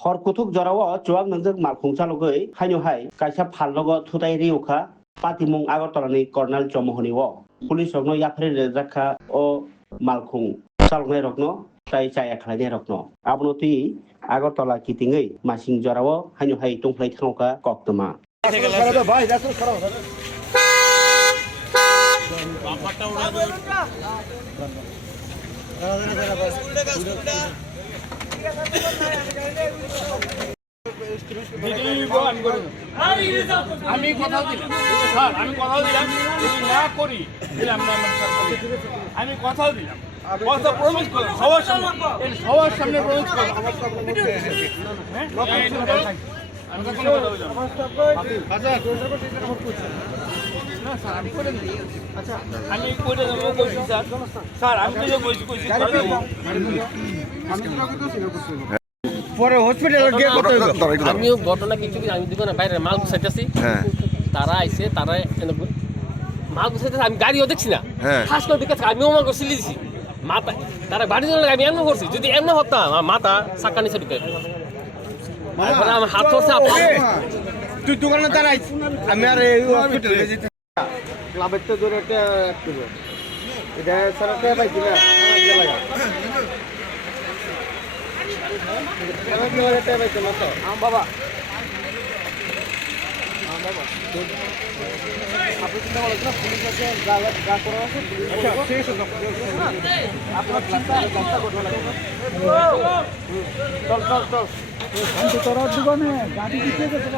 hor kutuk jorawo chuak nangjak malkhungsa logoi haino hai kaisa phallogo thutai riuka patimung agartolani kornel chomohoni o pulis rokno yapre rejakha o malkhung salgnai rokno tai chaya khlainai rokno abno tui agartola kitingei masing jorawo haino hai tongplai thangka koktoma আমি কথা দিলাম sir আমি কথা দিলাম যদি না করি তাহলে আমরা আমি কথা দিলাম কথা প্রমিস করলাম সবার সামনে প্রমিস করলাম আমি করে দিই আচ্ছা আমি করে দেবো বলছি স্যার আমি তো বলছি পরে হসপিটালে গিয়ে কথা হবে আমিও ঘটনা কিছু আমি দিব না বাইরে মাল গুছাইতেছি তারা আইছে তারা মাল গুছাইতেছে আমি গাড়িও দেখছি না খাস করে দেখে আমিও মাল করছি দিছি মাথা তারা বাড়ি জন্য আমি এমন করছি যদি এমন হতাম আমার মাথা চাক্কা নিচে ঢুকে আমার হাত ধরছে তুই দোকানে দাঁড়াই আমি আর এই হসপিটালে যেতে ক্লাবের তো ধরে একটা এটা সরকার পাইছি না বাবা আপনি চিন্তা করলেন না পুলিশ আছে যা করা আছে ঠিক আছে আপনার চিন্তা করতে লাগবে চল তোর দোকানে গাড়ি দিতে গেছে